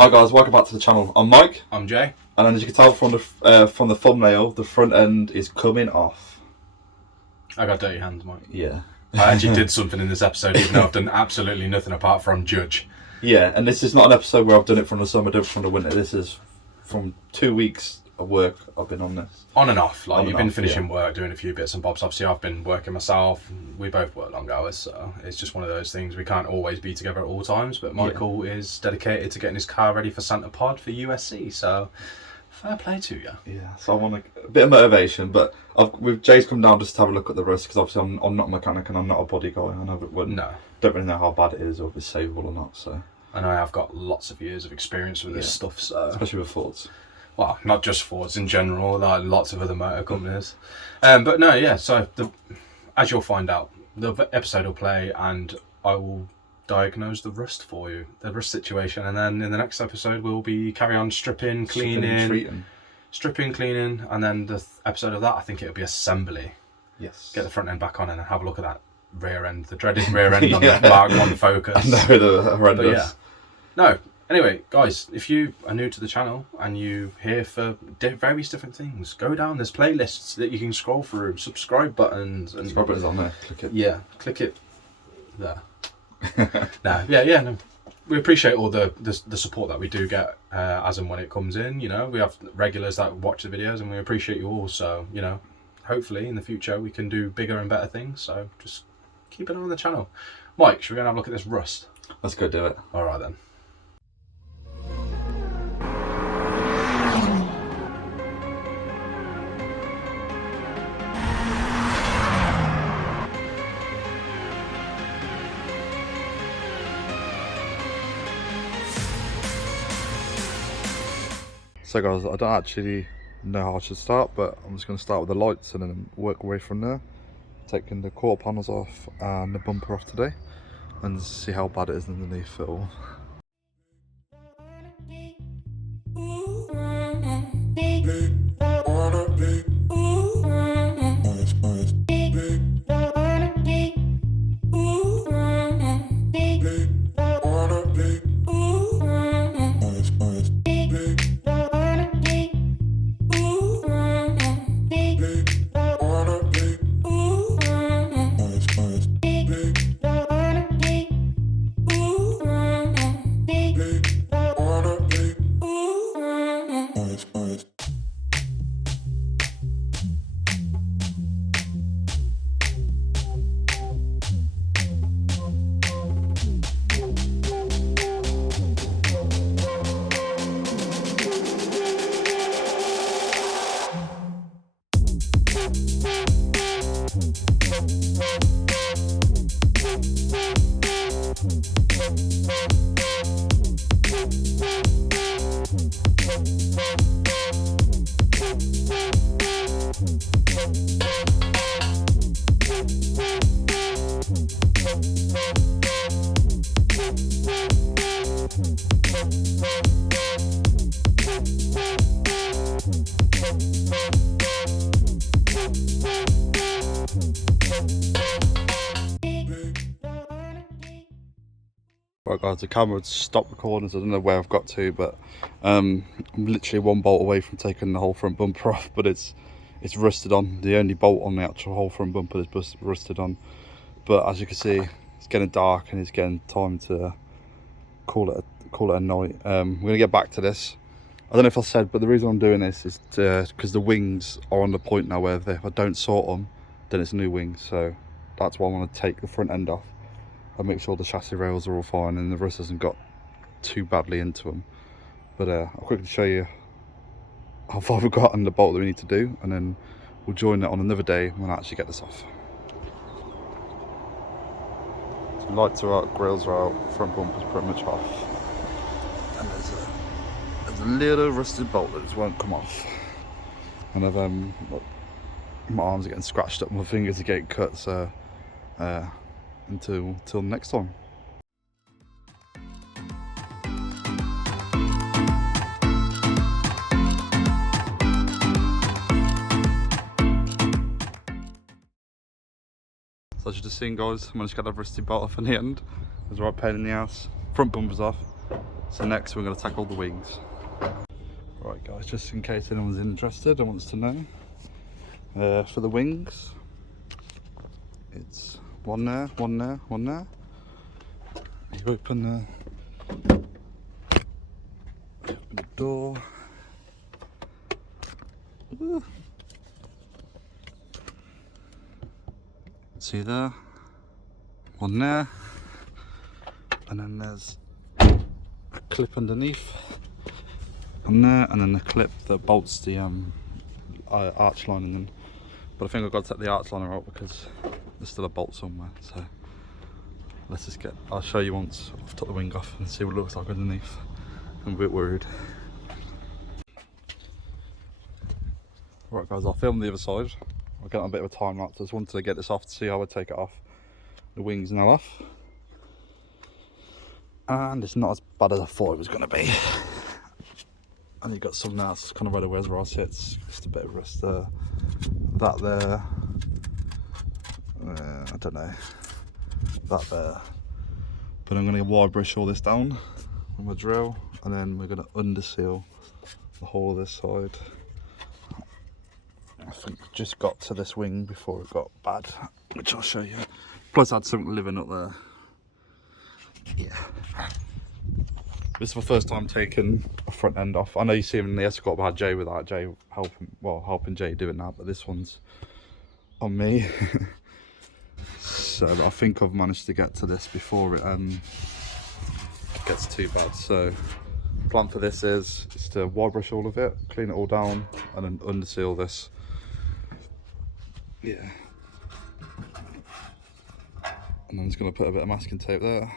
Hi guys, welcome back to the channel. I'm Mike. I'm Jay. And as you can tell from the thumbnail, the front end is coming off. I got dirty hands, Mike. Yeah. I actually did something in this episode, even though I've done absolutely nothing apart from judge. Yeah, and this is not an episode where I've done it from the summer, done it from the winter. This is from 2 weeks of work I've been on this. On and off, like you've been off, finishing yeah. work, doing a few bits and bobs. Obviously, I've been working myself. We both work long hours, so it's just one of those things. We can't always be together at all times, but Michael is dedicated to getting his car ready for Santa Pod for USC, so fair play to you. Yeah, so I want a bit of motivation, but with Jay's come down just to have a look at the rust, because obviously I'm not a mechanic and I'm not a body guy. I don't really know how bad it is or if it's savable or not. So. And I have got lots of years of experience with this stuff, so especially with Fords. Well, not just Fords in general, like lots of other motor companies. But no, yeah, so as you'll find out, the episode will play and I will diagnose the rust for you, the rust situation, and then in the next episode we'll be carry on stripping, cleaning, and then the episode of that, I think it'll be assembly. Yes. Get the front end back on and have a look at that rear end, the dreaded rear end on the Mark 1 Focus. I know, the horrendous. But yeah. No. Anyway, guys, if you are new to the channel and you here for various different things, go down. There's playlists that you can scroll through, subscribe buttons. And subscribe button's on there. Click it. Yeah, click it there. No. We appreciate all the support that we do get as and when it comes in. You know, we have regulars that watch the videos and we appreciate you all. So, you know, hopefully in the future we can do bigger and better things. So just keep an eye on the channel. Mike, should we go and have a look at this rust? Let's go do it. All right then. So guys, I don't actually know how I should start, but I'm just going to start with the lights and then work away from there. Taking the quarter panels off and the bumper off today and see how bad it is underneath it all. Right guys, the camera stopped recording, so I don't know where I've got to, but I'm literally one bolt away from taking the whole front bumper off, but it's rusted on. The only bolt on the actual whole front bumper is rusted on. But as you can see, it's getting dark and it's getting time to call it a night. We're gonna get back to this. I don't know if I said, but the reason I'm doing this is because the wings are on the point now where if I don't sort them, then it's new wings. So that's why I want to take the front end off. I'll make sure the chassis rails are all fine and the rust hasn't got too badly into them. But I'll quickly show you how far we've got and the bolt that we need to do, and then we'll join it on another day when I actually get this off. So lights are out, grills are out, front bumper's pretty much off. And there's a little rusted bolt that just won't come off. And I've my arms are getting scratched up, my fingers are getting cut, so until next time. So as you just seen guys, I managed to get that rusty bolt off in the end. It was a right pain in the ass. Front bumper's off. So next we're going to tackle the wings. Right guys, just in case anyone's interested and wants to know, for the wings, it's one there, one there, one there. You open the door. Ooh. See there, one there, and then there's a clip underneath on there, and then the clip that bolts the arch lining in. But I think I've got to take the arch liner out because there's still a bolt somewhere. So let's just I'll show you once I've took the wing off and see what it looks like underneath. I'm a bit worried. Right guys, I'll film the other side. I'll get on a bit of a time lapse. I just wanted to get this off to see how I take it off. The wings now off. And it's not as bad as I thought it was going to be. And you've got some now, it's kind of where the reservoir sits. Just a bit of rust there. That there. I don't know. That there. But I'm going to wire brush all this down with my drill. And then we're going to under seal the whole of this side. I think we just got to this wing before it got bad, which I'll show you. Plus I had something living up there. Yeah. This is my first time taking a front end off. I know you see him in the escort, but I had Jay with that. Jay helping Jay doing that, but this one's on me. So I think I've managed to get to this before it gets too bad. So plan for this is to wire brush all of it, clean it all down, and then under seal this. Yeah. And I'm just going to put a bit of masking tape there.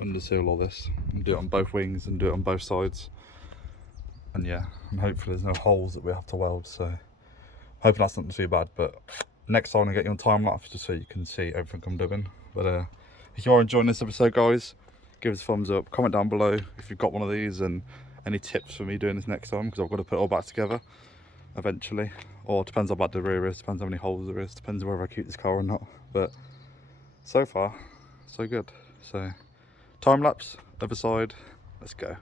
Under seal all this and do it on both wings and do it on both sides, and yeah, and hopefully there's no holes that we have to weld, so hoping that's not too bad. But next time I get you on time lapse just so you can see everything I'm doing. But if you are enjoying this episode guys, give us a thumbs up, comment down below if you've got one of these and any tips for me doing this next time, because I've got to put it all back together eventually, or it depends how bad the rear is, depends how many holes there is, depends whether I keep this car or not. But so far so good. So time lapse, other side, let's go.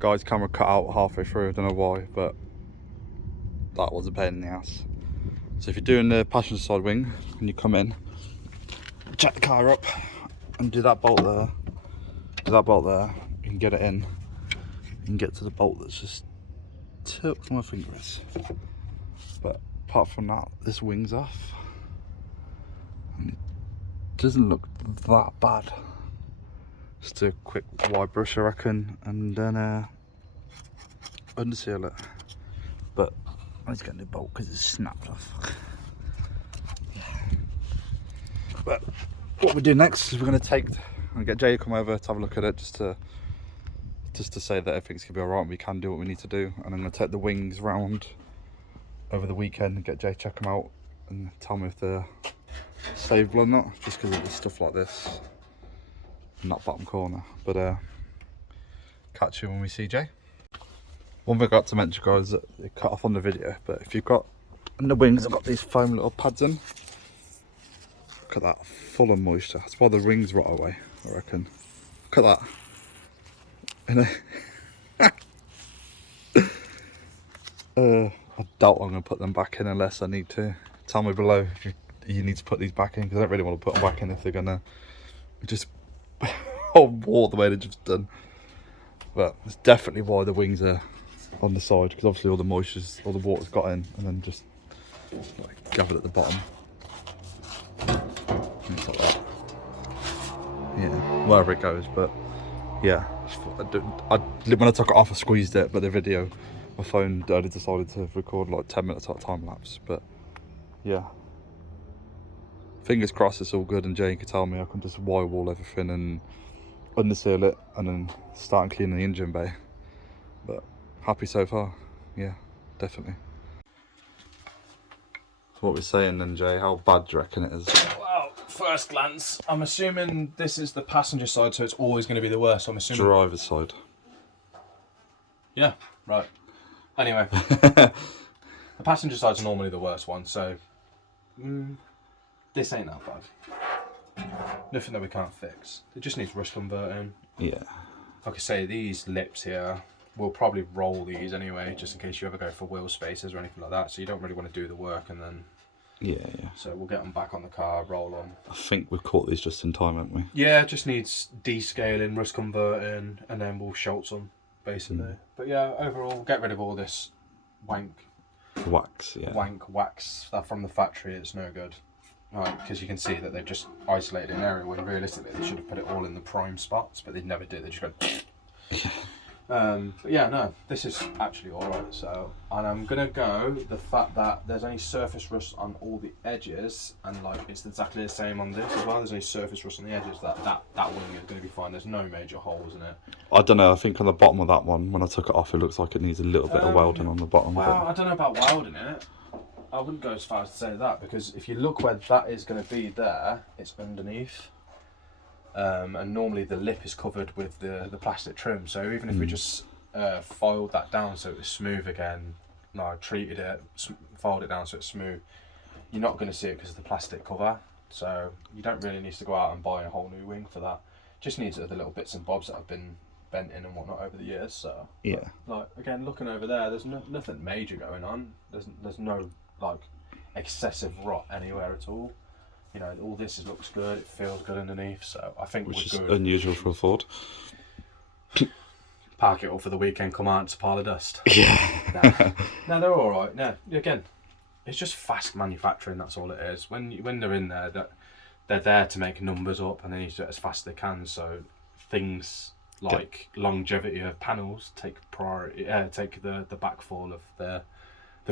Guys, camera cut out halfway through, I don't know why, but that was a pain in the ass. So if you're doing the passenger side wing, when you come in, jack the car up and do that bolt there, you can get it in, you can get to the bolt that's just tilt from my fingers. But apart from that, this wing's off, and it doesn't look that bad. Just do a quick wide brush I reckon, and then under seal it. But I need to get a new bolt because it's snapped off. But what we do next is we're going to get Jay to come over to have a look at it, just to say that everything's going to be alright and we can do what we need to do. And I'm going to take the wings round over the weekend and get Jay to check them out and tell me if they're stable or not, just because of the stuff like this in that bottom corner. But catch you when we see Jay. One thing I got to mention, guys, that it cut off on the video, but if you've got, in the wings, I've got these foam little pads in. Look at that, full of moisture. That's why the rings rot away, I reckon. Look at that. I doubt I'm going to put them back in unless I need to. Tell me below if you need to put these back in, because I don't really want to put them back in if they're going to just walk the way they've just done. But it's definitely why the wings are on the side, because obviously all the water's got in and then just like gathered at the bottom. Things like that. Yeah, wherever it goes, but yeah. When I took it off, I squeezed it, but the video, my phone only decided to record like 10 minutes at a time lapse. But yeah, fingers crossed it's all good, and Jane can tell me I can just wire wall everything and underseal it and then start cleaning the engine bay. But happy so far, yeah, definitely. So what we're saying then, Jay, how bad do you reckon it is? Well, first glance, I'm assuming this is the passenger side, so it's always going to be the worst. I'm assuming Driver's side. Yeah, right. Anyway, the passenger side's normally the worst one, so this ain't that bad. Nothing that we can't fix. It just needs rust converting. Yeah. Like I say, these lips here, we'll probably roll these anyway, just in case you ever go for wheel spaces or anything like that, so you don't really want to do the work and then... Yeah. So we'll get them back on the car, roll them. I think we've caught these just in time, haven't we? Yeah, it just needs descaling, rust converting, and then we'll Schultz them, basically. But yeah, overall, get rid of all this wank Wax, yeah. wax stuff from the factory. It's no good. Right, because you can see that they've just isolated an area when realistically they should have put it all in the prime spots, but they never did. They just went... But yeah, no, this is actually alright. So, and I'm gonna go the fact that there's only surface rust on all the edges, and like it's exactly the same on this as well. There's only surface rust on the edges. That wing is gonna be fine. There's no major holes in it. I don't know. I think on the bottom of that one, when I took it off, it looks like it needs a little bit of welding on the bottom. Well, I don't know about welding it. I wouldn't go as far as to say that, because if you look where that is going to be there, it's underneath. And normally the lip is covered with the plastic trim, so even if we just filed that down so it was smooth again, treated it, filed it down so it's smooth, you're not going to see it because of the plastic cover. So you don't really need to go out and buy a whole new wing for that. Just needs the little bits and bobs that have been bent in and whatnot over the years. So yeah, but, like again, looking over there, there's nothing major going on. There's no like excessive rot anywhere at all. You know, all this looks good. It feels good underneath. So I think which we're is good. unusual for a Ford. Park it up for the weekend. Come out, it's a pile of dust. Yeah. No, they're all right. No, again, it's just fast manufacturing. That's all it is. When they're in there, that they're there to make numbers up, and they need to do it as fast as they can. So things like longevity of panels take priority. Take the backfall of the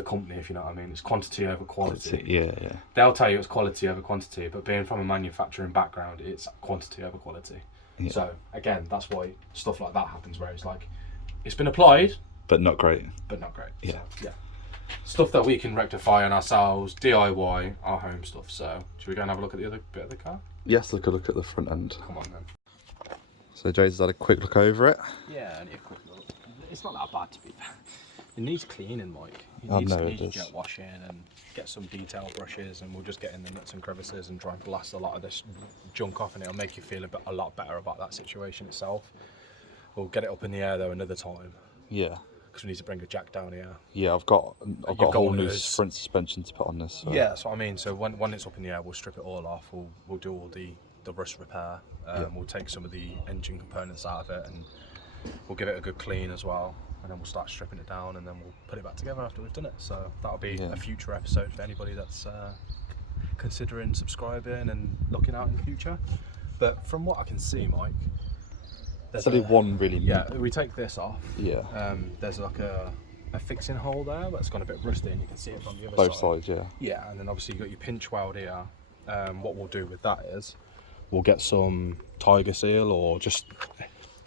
company, if you know what I mean. It's quantity over quality. Yeah. They'll tell you it's quality over quantity, but being from a manufacturing background, it's quantity over quality. Yeah. So again, that's why stuff like that happens, where it's like it's been applied, but not great. Yeah. So, yeah. Stuff that we can rectify on ourselves, DIY, our home stuff. So should we go and have a look at the other bit of the car? Yes, look at the front end. Come on then. So Jay's had a quick look over it. Yeah, only a quick look. It's not that bad, to be fair. It needs cleaning, Mike. It needs jet washing and get some detail brushes, and we'll just get in the nuts and crevices and try and blast a lot of this junk off, and it'll make you feel a lot better about that situation itself. We'll get it up in the air though another time. Yeah. Because we need to bring a jack down here. Yeah, I've got a whole new front suspension to put on this. So. Yeah, that's what I mean. So when it's up in the air, we'll strip it all off. We'll do all the rust repair. We'll take some of the engine components out of it, and we'll give it a good clean as well. And then we'll start stripping it down, and then we'll put it back together after we've done it. So that'll be a future episode for anybody that's considering subscribing and looking out in the future. But from what I can see, Mike, there's only one really. Yeah, we take this off. Yeah. There's like a fixing hole there, but it's gone a bit rusty, and you can see it from the other side. Both sides, yeah. Yeah, and then obviously you've got your pinch weld here. What we'll do with that is we'll get some Tiger Seal or just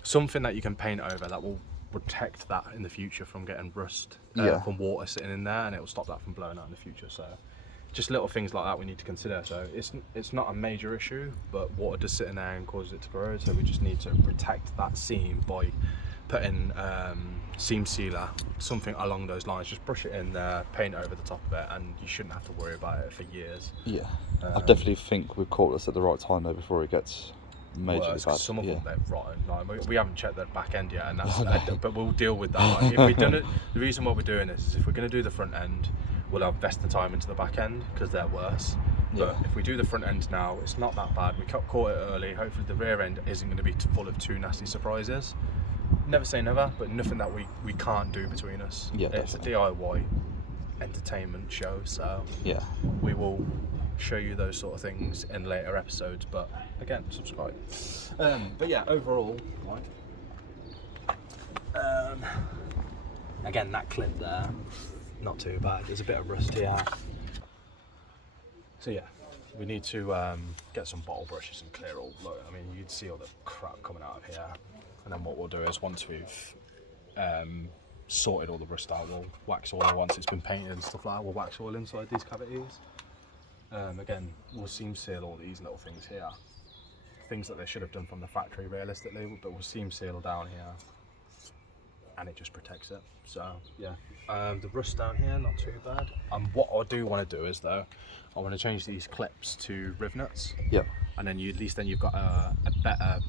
something that you can paint over that will protect that in the future from getting rust from water sitting in there, and it will stop that from blowing out in the future. So just little things like that we need to consider. So it's not a major issue, but water does sit in there and causes it to corrode, so we just need to protect that seam by put in seam sealer, something along those lines. Just brush it in there, paint over the top of it, and you shouldn't have to worry about it for years. Yeah, I definitely think we've caught this at the right time though before it gets majorly bad. Some of them they're rotten. Like, we haven't checked the back end yet, and that's but we'll deal with that. Like, if we've done it, the reason why we're doing this is if we're going to do the front end, we'll invest the time into the back end because they're worse. But if we do the front end now, it's not that bad. We caught it early. Hopefully the rear end isn't going to be full of too nasty surprises. Never say never, but nothing that we can't do between us. Yeah, it's definitely. a DIY entertainment show, so Yeah, we will show you those sort of things in later episodes. But again, subscribe. But yeah, overall, right. Again, that clip there, not too bad. There's a bit of rust here. So yeah, we need to get some bottle brushes and clear all. Look, I mean, you'd see all the crap coming out of here. And then what we'll do is once we've sorted all the rust out, we'll wax oil. Once it's been painted and stuff like that, we'll wax oil inside these cavities. Again, we'll seam seal all these little things here. Things that they should have done from the factory realistically, but we'll seam seal down here. And it just protects it. So yeah, the rust down here, not too bad. What I do want to do is though, I want to change these clips to rivnets. yeah, And then at least you've got a better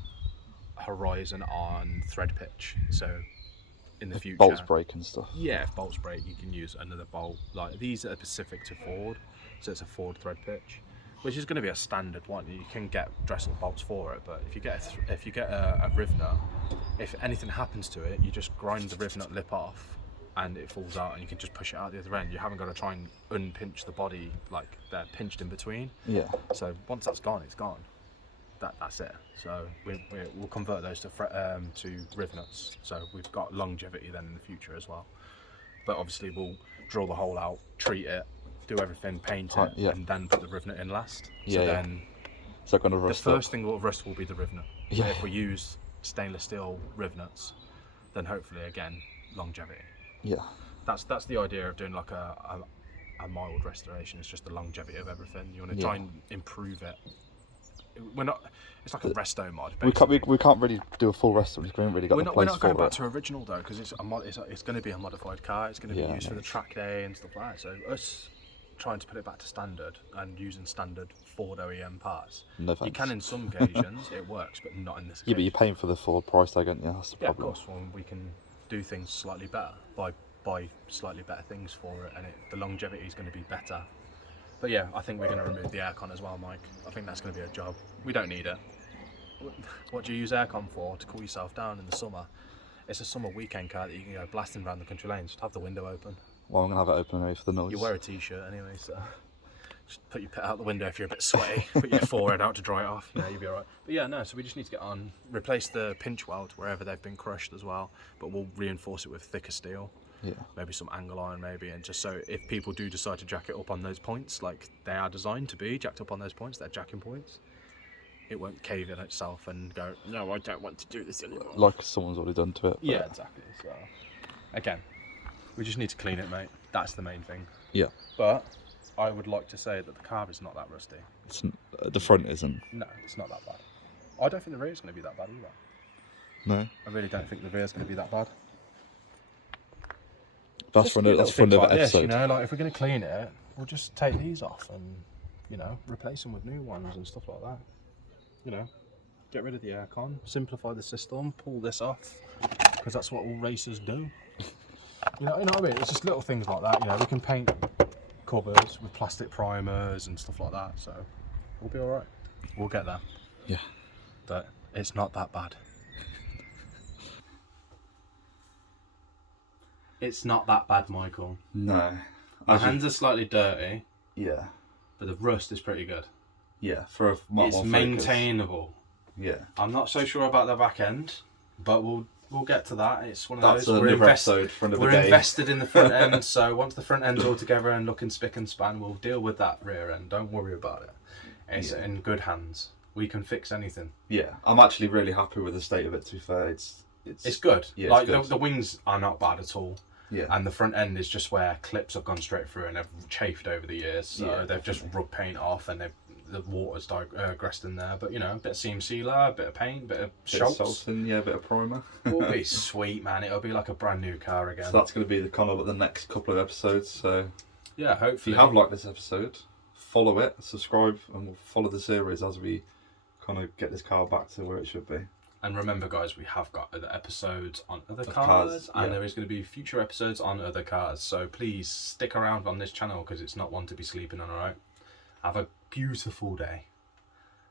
horizon on thread pitch. So in the future, bolts break and stuff. yeah, if bolts break, you can use another bolt. Like these are specific to Ford, so it's a Ford thread pitch, which is going to be a standard one. You can get dressel bolts for it, but if you get a rivenet, if anything happens to it, you just grind the rivenet lip off, and it falls out, and you can just push it out the other end. You haven't got to try and unpinch the body like they're pinched in between. Yeah, So once that's gone, it's gone. That's it. So we'll convert those to rivnets. So we've got longevity then in the future as well. But obviously we'll drill the hole out, treat it, do everything, paint it, and then put the rivenet in last. So then is that going to rust? the first thing that will rust will be the rivenet. Yeah. If we use stainless steel rivnets, then hopefully again longevity. Yeah, That's the idea of doing like a mild restoration. It's just the longevity of everything. You want to try and improve it. We're not. It's like a resto mod. we can't really do a full rest. We haven't really got the place for it. We're not going back to original though, because it's going to be a modified car. It's going to be used for the track day and stuff like that. So us trying to put it back to standard and using standard Ford OEM parts. No You thanks. can in some occasions, it works, but not in this. Yeah, but occasion. you're paying for the Ford price tag, aren't you? That's the Yeah, of problem. course. Well, we can do things slightly better, buy slightly better things for it, and the longevity is going to be better. But yeah, I think we're going to remove the aircon as well, Mike. I think that's going to be a job. We don't need it. What do you use aircon for? To cool yourself down in the summer? It's a summer weekend car that you can go blasting around the country lanes. Just have the window open. Well, I'm going to have it open anyway for the noise. You wear a t-shirt anyway, so just put your pit out the window if you're a bit sweaty. Put your forehead out to dry it off. Yeah, you'll be alright. But yeah, no, so we just need to get on, replace the pinch weld wherever they've been crushed as well, but we'll reinforce it with thicker steel. Yeah. Maybe some angle iron maybe, and just so if people do decide to jack it up on those points, like they are designed to be jacked up on those points, they're jacking points, it won't cave in itself and go, no, I don't want to do this anymore. Like someone's already done to it. Yeah, exactly. So again, we just need to clean it, mate. That's the main thing. Yeah. But I would like to say that the car is not that rusty. It's, the front isn't. No, it's not that bad. I don't think the rear is going to be that bad either. No. I really don't think the rear is going to be that bad. That's for another episode. This, you know, like if we're going to clean it, we'll just take these off and, you know, replace them with new ones and stuff like that. You know, get rid of the aircon, simplify the system, pull this off, because that's what all racers do. You know what I mean? It's just little things like that. You know, we can paint covers with plastic primers and stuff like that. So we'll be all right. We'll get there. Yeah. But it's not that bad. It's not that bad, Michael. No. My hands are slightly dirty, Yeah. but the rust is pretty good. Yeah. For a Mark It's 1 Focus. maintainable. Yeah. I'm not so sure about the back end, but we'll get to that. It's one of That's those. another episode for another We're day. invested in the front end, so once the front end's all together and looking spick and span, we'll deal with that rear end. Don't worry about it. It's in good hands. We can fix anything. Yeah. I'm actually really happy with the state of it. To be fair, it's good. Yeah, like it's good. The wings are not bad at all. Yeah. And the front end is just where clips have gone straight through and they've chafed over the years. So they've just rubbed paint off and the water's digressed in there, but you know, a bit of seam sealer, a bit of paint, a bit of Bit of schultz. salting, yeah, a bit of primer. It'll be sweet, man. It'll be like a brand new car again. So that's going to be the kind of the next couple of episodes. So yeah, if hopefully. you have liked this episode, follow it, subscribe, and we'll follow the series as we kind of get this car back to where it should be. And remember, guys, we have got other episodes on other Of cars, cars, and yeah. there is going to be future episodes on other cars. So please stick around on this channel because it's not one to be sleeping on, alright? Have a beautiful day.